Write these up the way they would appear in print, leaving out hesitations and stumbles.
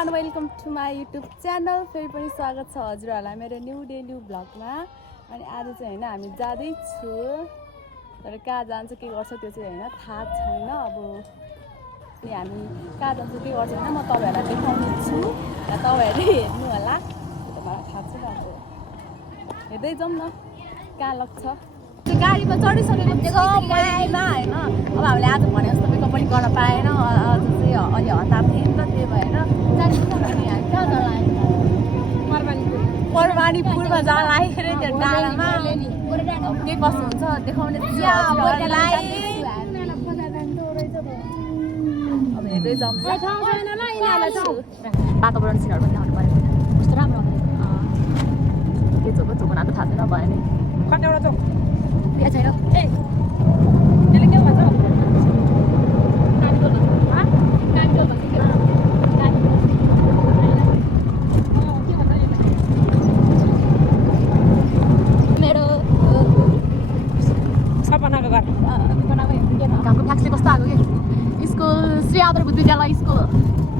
Everyone welcome to my YouTube channel. फेरि पनि स्वागत छ हजुरहरूलाई मेरो न्यू डेली ब्लगमा। अनि आज चाहिँ होइन हामी जाँदैछु, तर कहाँ जान्छ के गर्छ त्यो चाहिँ होइन थाहा छैन। अब अनि हामी कहाँ जान्छ के गर्छ होइन म तपाईँहरूलाई देखाउने छु र तपाईँहरूले हेर्नु होला। त्यो त मलाई थाहा छैन, अब हेर्दै जाउँ न कहाँ लाग्छ। त्यो गाडीमा चढिसकेको छ पहिला होइन। अब हामीले आज भने जस्तो मेकअप पनि गर्न पाएन, अझ चाहिँ अलि हतार थिएँ नि त, त्यही भएर परवानीपुरमा जान लागेको अरे त्यो डाँडामा। के कस्तो हुन्छ देखाउने अब हेर्दै जाउँ। वातावरण सिनहरू पनि देखाउनु पऱ्यो, कस्तो राम्रो के चोको चोको नाम त थाहा छैन भयो नि कतिवटा चोक छैन। त्यसले के भन्छ मेरो सपनाको घर घामको फ्याक्सले कस्तो आएको कि स्कुल श्री आदर्श विद्यालय स्कुल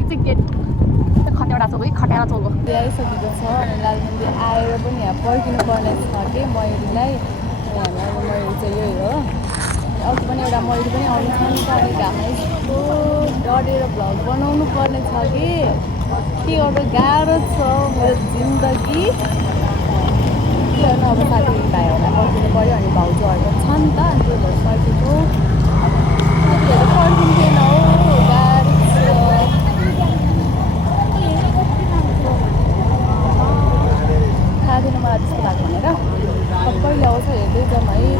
चाहिँ गेट खटेवटा चोक है, खटेवटा चोक हो। आइसकेको छ अनि लालमन्दिर आएर पनि यहाँ पर्खिनु पर्ने छ कि मयुरीलाई। मयुरी चाहिँ यही हो। अघि पनि एउटा मयुरी पनि आउनु छ नि त, अनि घाममा यस्तो डढेर भ्लग बनाउनु पर्ने छ कि के गर्नु गाह्रो छ मेरो जिन्दगी। के गर्नु अब साथी भाइहरूलाई पर्खिनु पऱ्यो, अनि भाउजूहरू पनि छ नि त, अनि त्यो भएर पर्खेको पर्खिन्थेन हौ गाह्रो छ। थाहा थिएन मलाई त्यस्तो भएको भनेर, कहिले आउँछ हेर्दै जाउँ है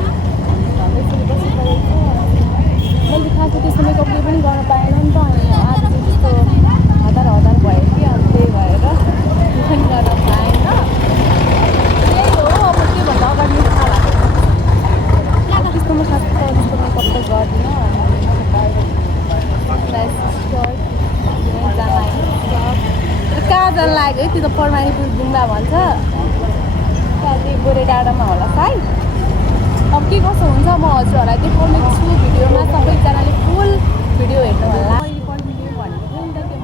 भन्दै फेरि बसिपरेको। मैले खासै त्यस्तो मेकअप केही पनि गर्न पाएन नि त, अनि आज चाहिँ त्यस्तो हतार भयो कि, अनि त्यही भएर पनि गर्न पाएन। त्यही हो अब के भन्दा अगाडि थाहा भएको त्यस्तो म खास त्यस्तो मेकअप त गर्दिनँ। कहाँ जान लाग्यो है, त्यो त परवानीपुर गुम्बा भन्छ, त्यहाँदेखि गोरे डाँडामा होला सायद। अब के कसो हुन्छ म हजुरहरूलाई देखाउने छु भिडियोमा, सबैजनाले फुल भिडियो हेर्नु होला। मैले कन्टिन्यू भनेको थिएँ नि त त्यो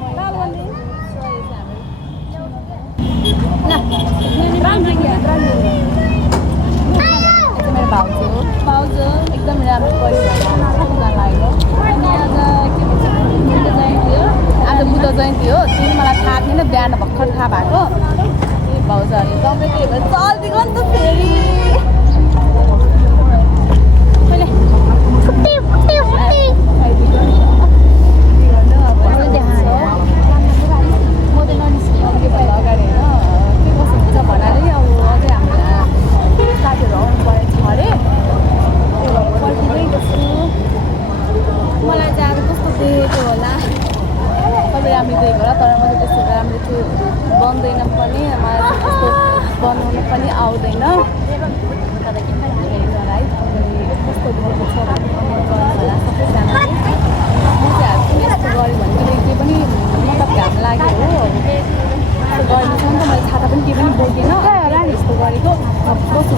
मेरो भाउजू एकदम राम्रो परिवार लाग्यो। अनि आज के भन्छ बुद्ध जयन्ती हो, आज बुद्ध जयन्ती हो, त्यो मलाई थाहा थिएन, बिहान भर्खर थाहा भएको। भाउजूहरूले दबाई त्यही भएर चलिदिएको नि त फेरि अगाडि होइन के कसो हुन्छ भन्नाले अब अझै हामीलाई साथीहरू आउनु पर्ने छ अरे, त्यो भएर पर्खिँदै छु। मलाई चाहिँ अब कस्तो देखेको होला, तपाईँ राम्रो देखेको होला, तर मैले त्यस्तो राम्रो त्यो बन्दैन पनि, मलाई चाहिँ त्यस्तो बनाउनु पनि आउँदैन हेर्नु होला है। कस्तो भएको छ भने गर्नु होला सबैजनाले। म चाहिँ अब यस्तो गऱ्यो भने केही पनि मतलब घाम लाग्यो हो, यस्तो गर्नु छ नि त। मैले छाता पनि केही पनि बोकेन, यस्तो गरेको कस्तो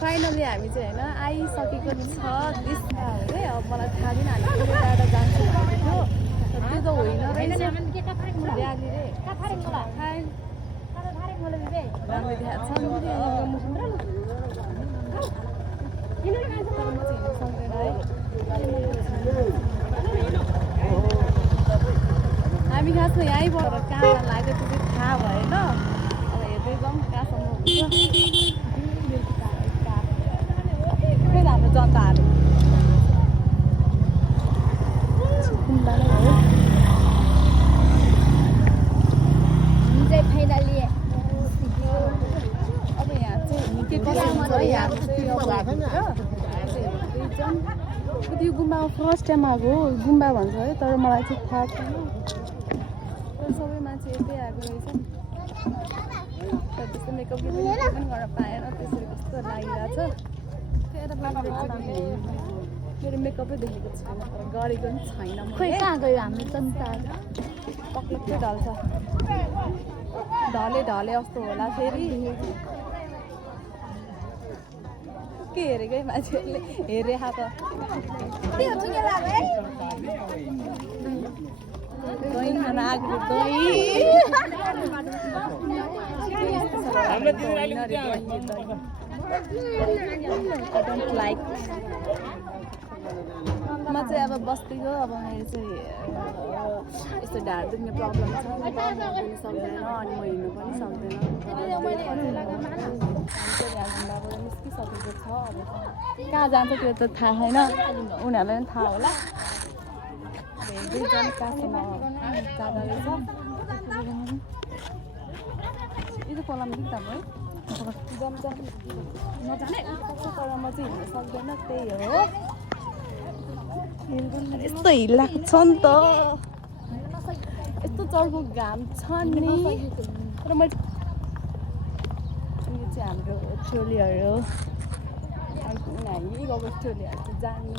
फाइनली हामी चाहिँ होइन आइसकेको छ त्यसमा है। अब मलाई थाहा थिएन हामी कुनै टाढा जान्छु भनेको थियो, त्यो त होइन रहेछ। राम्रो देखाएको छ सक्दैन है। हामी खासमा यहीँबाट कहाँ लाग्यो त्यो चाहिँ थाहा भएन। अब हेर्दै जाउँ कहाँसम्म हुन्छ। हाम्रो जनताहरू गुम्बा नै हो। अब यहाँ चाहिँ के कसो हुन्छ यहाँ त्यो गुम्बामा फर्स्ट टाइम आएको हो, गुम्बा भन्छ है, तर मलाई चाहिँ थाहा छैन। सबै मान्छे यतै आएको रहेछ, तर त्यस्तो मेकअप पनि गर्न पाएन, त्यसरी कस्तो लागिरहेको छ। मेरो मेकअपै देखेको छैन तर गरेको पनि छैन खोइ कहाँ गयो हाम्रो जनता पक्लक्कै ढल्छ ढले जस्तो होला फेरि के हेरेको है मान्छेहरूले हेरे त दही खान आएको दही लाइक म चाहिँ अब बस्तीको अब मेरो चाहिँ यस्तो ढाड दुख्ने प्रब्लम छ सक्दैन अनि म हिँड्नु पनि सक्दैन निस्किसकेको छ अब कहाँ जान्छ त्यो त थाहा छैन उनीहरूलाई पनि थाहा होला दुईजना कहाँसम्म जाँदो रहेछ यो चाहिँ कोलामा कि त है नजाने तर म चाहिँ हिँड्नु सक्दैन त्यही हो यस्तो हिल्लाको छ नि त यस्तो चर्को घाम छ नि तर मैले यो चाहिँ हाम्रो ट्रोलीहरू हामी गएको ट्रोलीहरू चाहिँ जानु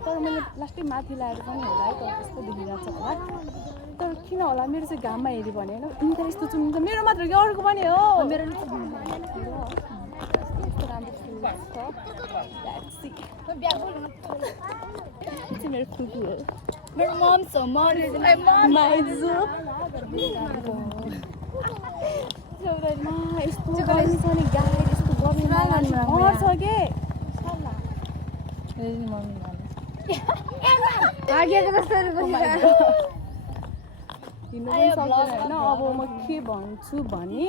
तर मैले लास्टै माथि लगाएर पनि होला है तर त्यस्तो देखिरहेको छ होला तर किन होला मेरो चाहिँ घाममा हेऱ्यो भने होइन उनी त यस्तो चुन्छ मेरो मात्र कि अरूको पनि हो मेरो यस्तो राम्रो फुल छ मेरो फुलको हो मेरो मम छ माइजु यस्तो गर्मी छ नि गाई यस्तो गर्मी मर्छ के हिँड्नु पनि सक्दैन होइन अब म के भन्छु भने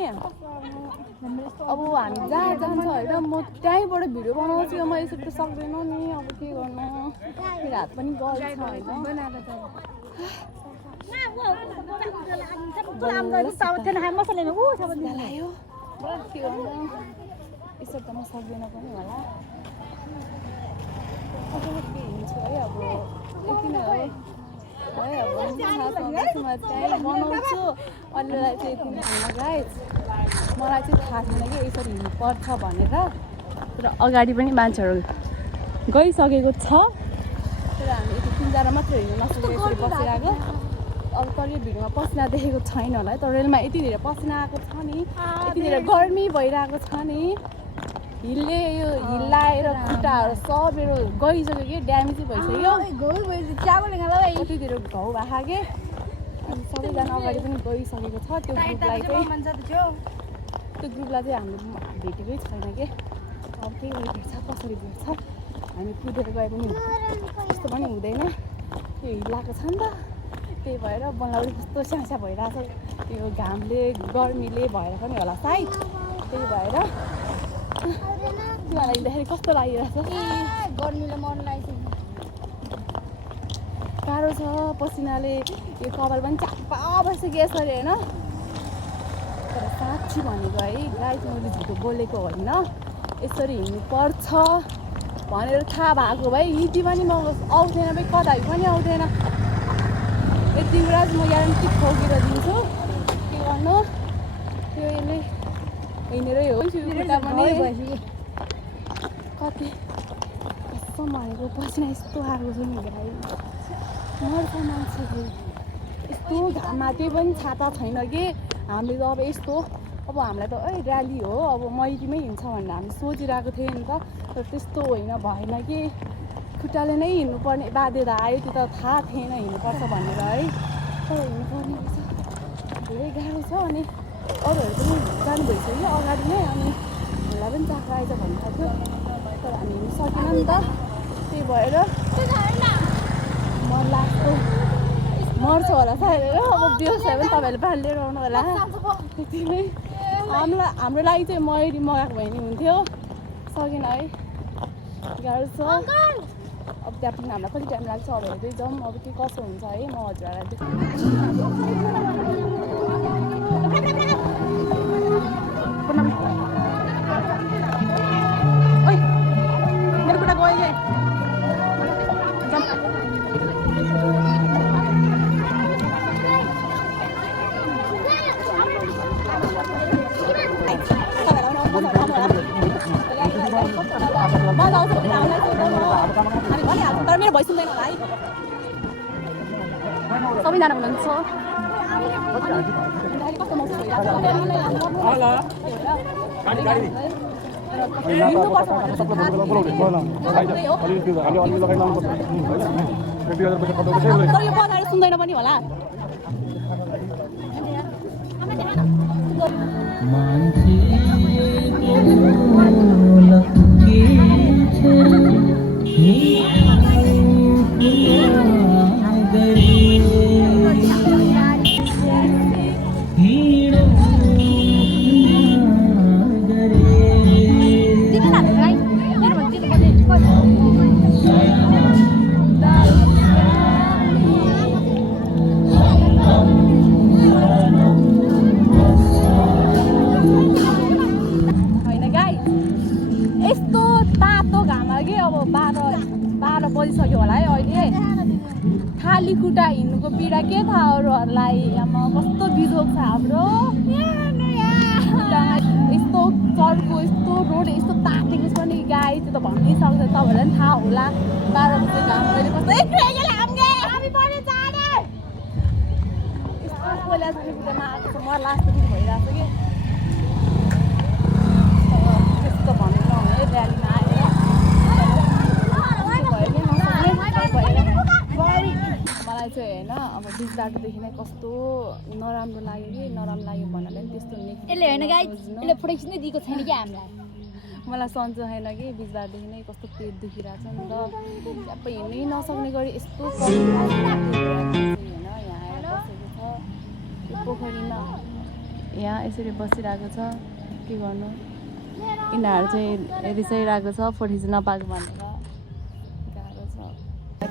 अब हामी जहाँ जान्छ होइन म त्यहीँबाट भिडियो बनाउँछु म यसरी त सक्दैन नि अब के गर्नु मेरो हात पनि गल्छ होइन के गर्नु यसरी त म सक्दैन पनि होला हिँड्छु है अब यति नै हो है अब त्यहीँ बनाउँछु अरूलाई चाहिँ यति नै होइन गाइस मलाई चाहिँ थाहा छैन कि यसरी हिँड्नुपर्छ भनेर तर अगाडि पनि मान्छेहरू गइसकेको छ तर हामी यति तिनजना मात्र हिँड्नु नसकेको यसरी बसिरहेको अब तर यो भिडियोमा पसिना देखेको छैन होला है तर रेलमा यति धेरै पसिना आएको छ नि यति धेरै गर्मी भइरहेको छ नि हिल्लाएर खुट्टाहरू सबैहरू गइसक्यो कि ड्यामेजै भइसक्यो कति धेरै घाउ भएको के अनि सबैजना अगाडि पनि गइसकेको छ त्यो ग्रुपलाई चाहिँ हामीले भेटेकै छैन कि अब के गरी भेट्छ कसरी भेट्छ हामी कुदेर गए पनि त्यस्तो पनि हुँदैन त्यो हिल्लाएको छ नि त त्यही भएर बनाउने कस्तो स्यासा भइरहेछ त्यो घामले गर्मीले भएर पनि होला सायद त्यही भएर तिमीहरूलाई हिँड्दाखेरि कस्तो लागिरहेछ गर्मीले मन लागिसक्यो गाह्रो छ पसिनाले यो कपाल पनि चाप्पा बसिसक्यो यसरी होइन तर साँच्ची भनेको है गाई चाहिँ मैले झुटो बोलेको होइन यसरी हिँड्नुपर्छ भनेर थाहा भएको भए यति पनि म आउँथेन भाइ कतै पनि आउँथेन यति कुरा चाहिँ म ग्यारेन्टी ठोकेर दिन्छु के गर्नु त्यो यसले हिँडेरै हो कति कस्तो भनेको पसिना यस्तो आएको छ नि गाई मर्छ मान्छेले यस्तो घाममा त्यही पनि छाता छैन कि हामीले त अब यस्तो अब हामीलाई त र्याली हो अब मैरीमै हिँड्छ भनेर हामी सोचिरहेको थियौँ नि त तर त्यस्तो होइन भएन कि खुट्टाले नै हिँड्नुपर्ने बाध्यता आयो त्यो त थाहा थिएन हिँड्नुपर्छ भनेर है तर हिँड्नुपर्ने रहेछ धेरै गाह्रो छ अनि अरूहरू पनि जानु भइसक्यो अगाडि नै अनि हामीलाई पनि चाखो आइज भन्नु थियो तर हामी हिँड्नु सकेन नि त त्यही भएर मर्छ होला सायद अब बेहोस भयो भने तपाईँहरूले बाहिर लिएर आउनु होला त्यति नै हाम्रो लागि चाहिँ मयुरी मगाएको भए नि हुन्थ्यो सकेन है गाह्रो छ अब त्यहाँ पनि हामीलाई कति टाइम लाग्छ अब हेर्दै जाउँ अब के कसो हुन्छ है म हजुरहरूलाई मेरो कुरा गयो बस आउँछ भने हामीलाई सोध्नु हामी भनिहाल्छौँ तर मेरो भोइस सुन्दैन होला है सबैजना हुनुहुन्छ कस्तो मौसम तर यो बजाएर सुन्दैन पनि होला बजिसक्यो होला है अहिले खाली खुट्टा हिँड्नुको पीडा के थाहा अरूहरूलाई आमा कस्तो बिजोग छ हाम्रो यस्तो चर्को यस्तो रोड यस्तो तातेको छ नि गाई त्यो त भन्नै सक्छ तपाईँहरूलाई पनि थाहा होला 12 बजे घाम अहिले कस्तो यस्तो कोइला जस्तो खुट्टामा आएको छ म लास्ट दिन भइरहेको छ कि त्यस्तो भन्नु नहुने र्यालीमा आएर मलाई चाहिँ होइन अब बिच बाटोदेखि नै कस्तो नराम्रो लाग्यो कि नराम्रो लाग्यो भन्नाले त्यस्तो यसले होइन गाइस यसले फोटो खिच्नै दिएको छैन कि हामीलाई मलाई सन्चो छैन कि बिच बाटोदेखि नै कस्तो पेट दुखिरहेको छ नि त अब हिँड्नै नसक्ने गरी यस्तो होइन यहाँ आएर बसेको छ यो पोखरीमा यहाँ यसरी बसिरहेको छ के गर्नु यिनीहरू चाहिँ रिसाइरहेको छ फोटो खिच्न नपाएको भनेर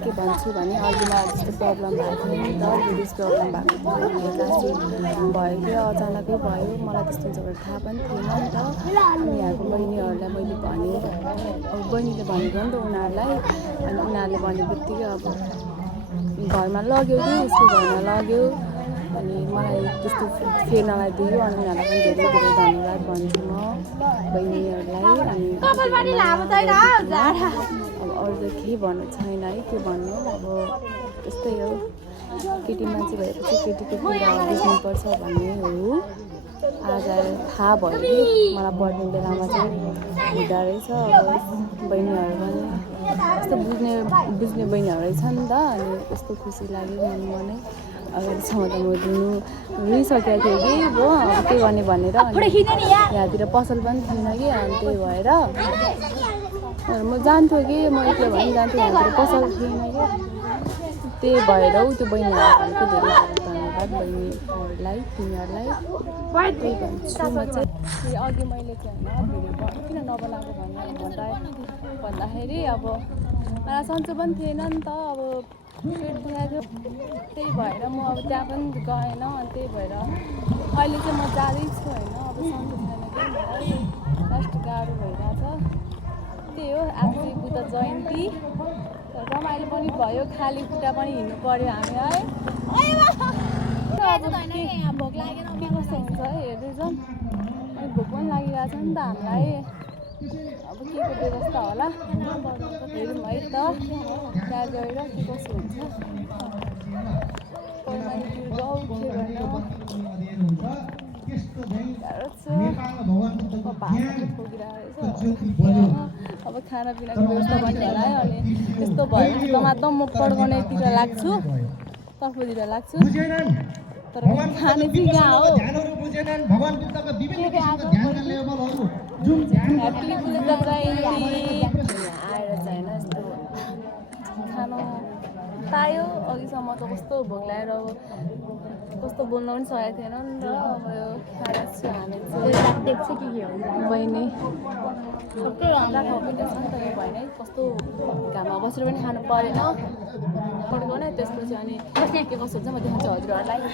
के भन्छु भने अघि मलाई त्यस्तो प्रब्लम भएको थियो नि त लेडिज प्रब्लम भएको थियो भयो कि अचानकै भयो मलाई त्यस्तो जग्गा थाहा पनि थिएन नि त अनि यहाँको बहिनीहरूलाई मैले भनेँ अब बहिनीले भनेको नि त उनीहरूलाई अनि उनीहरूले भने बित्तिकै अब घरमा लग्यो कि उसको घरमा लग्यो अनि मलाई त्यस्तो फेर्नलाई दियो अनि उनीहरूलाई पनि धेरै धेरै धन्यवाद भन्छु म बहिनीहरूलाई अनि अब अरू त केही भन्नु छैन है के भन्नु अब त्यस्तै हो केटी मान्छे भएपछि केटीको कुरा बुझ्नुपर्छ भन्ने हो आज थाहा भयो कि मलाई पढ्ने बेलामा चाहिँ हुँदो रहेछ अब बहिनीहरू पनि यस्तो बुझ्ने बहिनीहरू रहेछ नि त अनि यस्तो खुसी लाग्यो मन अगाडिसम्म त म रुइसकेको थिएँ कि हो अब के गर्ने भनेर यहाँतिर पसल पनि थिएन कि अनि त्यही भएर म जान्थ्यो कि म एक्लै भने जान्थेँ यहाँतिर पसल थिएन कि त्यही भएर त्यो बहिनीहरूको धेरै धन्यवाद बहिनीहरूलाई तिमीहरूलाई त्यही भन्छु म चाहिँ अघि मैले चाहिँ होइन भिडियो किन नबनाएको भन्दाखेरि अब मलाई सन्चो पनि थिएन नि त अब पेट दुखाएको त्यही भएर म अब त्यहाँ पनि गएन अनि त्यही भएर अहिले चाहिँ म जाँदैछु होइन अब सन्चो छैन कि मलाई लास्ट गाह्रो भइरहेछ त्यही हो आज चाहिँ बुद्ध जयन्ती रमाइलो पनि भयो खाली खुट्टा पनि हिँड्नु पर्यो हामी है भोक लागेन के कस्तो हुन्छ है हेर्दै जाउँ अनि भोक पनि लागिरहेछ नि त हामीलाई अब के को व्यवस्था होला हेरौँ है त त्यहाँ गएर के कसो हुन्छ अब खानापिनाको व्यवस्था पनि होला है अनि यस्तो भयो एकदम म पड्काउनेतिर लाग्छु तर्फतिर लाग्छु तर खाने चाहिँ यहाँ हो ह्याप्पी बुद्ध जयन्ती आएर चाहिँ होइन यस्तो खानु पायो अघिसम्म त कस्तो भोक लागेर अब कस्तो बोल्न पनि सकेको थिएन नि त अब यो खाना चाहिँ हामी देख्छ के हो बहिनी सबै राम्रो खाएको छ नि त यो बहिनी कस्तो घाममा बसेर पनि खानु परेन पड्काउन त्यसपछि अनि के कसो हुन्छ म देखाउँछु हजुरहरूलाई aku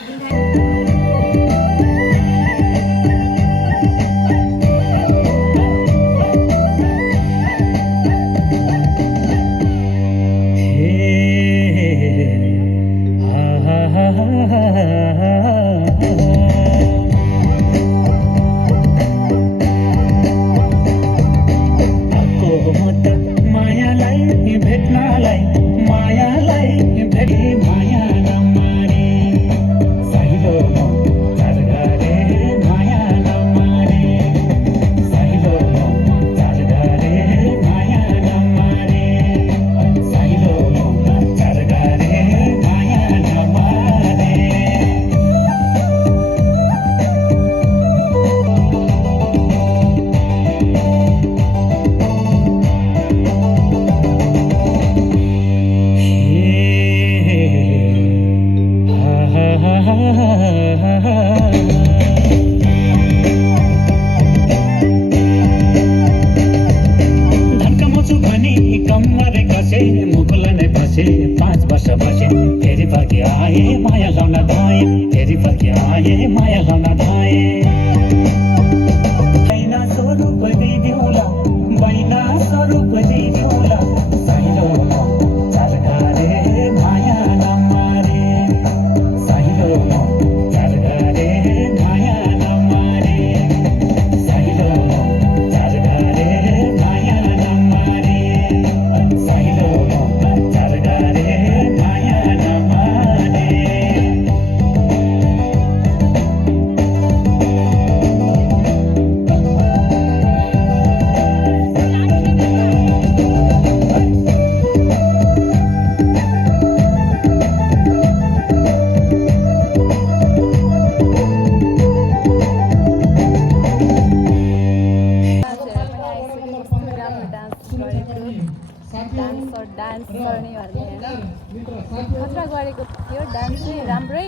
खतरा गरेको थियो डान्स चाहिँ राम्रै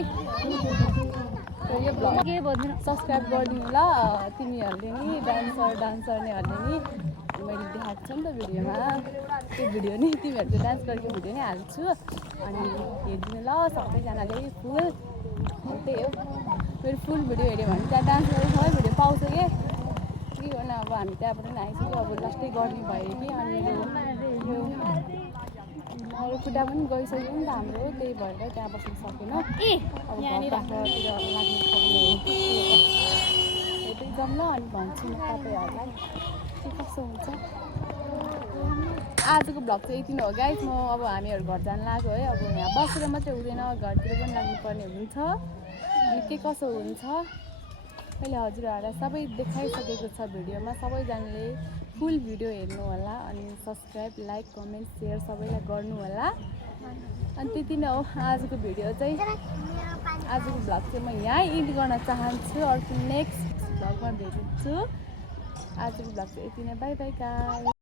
यो भ्लग के भन्दैन सब्सक्राइब गरिदिनु ल तिमीहरूले नि डान्सरनेहरूले नि मैले देखाएको छु नि त भिडियोमा त्यो भिडियो नि तिमीहरूको डान्स गरेको भिडियो नै हाल्छु अनि हेरिदिनु ल सबैजनाले फुल त्यही हो मेरो फुल भिडियो हेऱ्यो भने त्यहाँ डान्स गरेर सबै भिडियो पाउँछ के गर्नु अब हामी त्यहाँबाट पनि आइसक्यो अब लास्टै गर्ने भयो कि अनि मेरो खुट्टा पनि गइसक्यो नि त हाम्रो त्यही भएर त्यहाँ बस्नु सकेन अब बाख्रातिर लाग्नु सक्ने हेर्दै जाउँ ल अनि भन्छु म तपाईँहरूलाई के कस्तो हुन्छ आजको भ्लग चाहिँ यति नै हो गाइस म अब हामीहरू घर जान लाग्यो है अब यहाँ बसेर मात्रै हुँदैन घरतिर पनि लाग्नुपर्ने हुन्छ अनि के कसो हुन्छ मैले हजुरहरूलाई सबै देखाइसकेको छ भिडियोमा सबैजनाले फुल भिडियो हेर्नु होला अनि सब्सक्राइब लाइक कमेन्ट सेयर सबैलाई गर्नु होला अनि त्यति नै हो आजको भिडियो चाहिँ आजको भ्लग चाहिँ म यहीँ एन्ड गर्न चाहन्छु अर्को नेक्स्ट भ्लगमा भेट्छु आजको भ्लग चाहिँ यति नै बाई बाई गाइस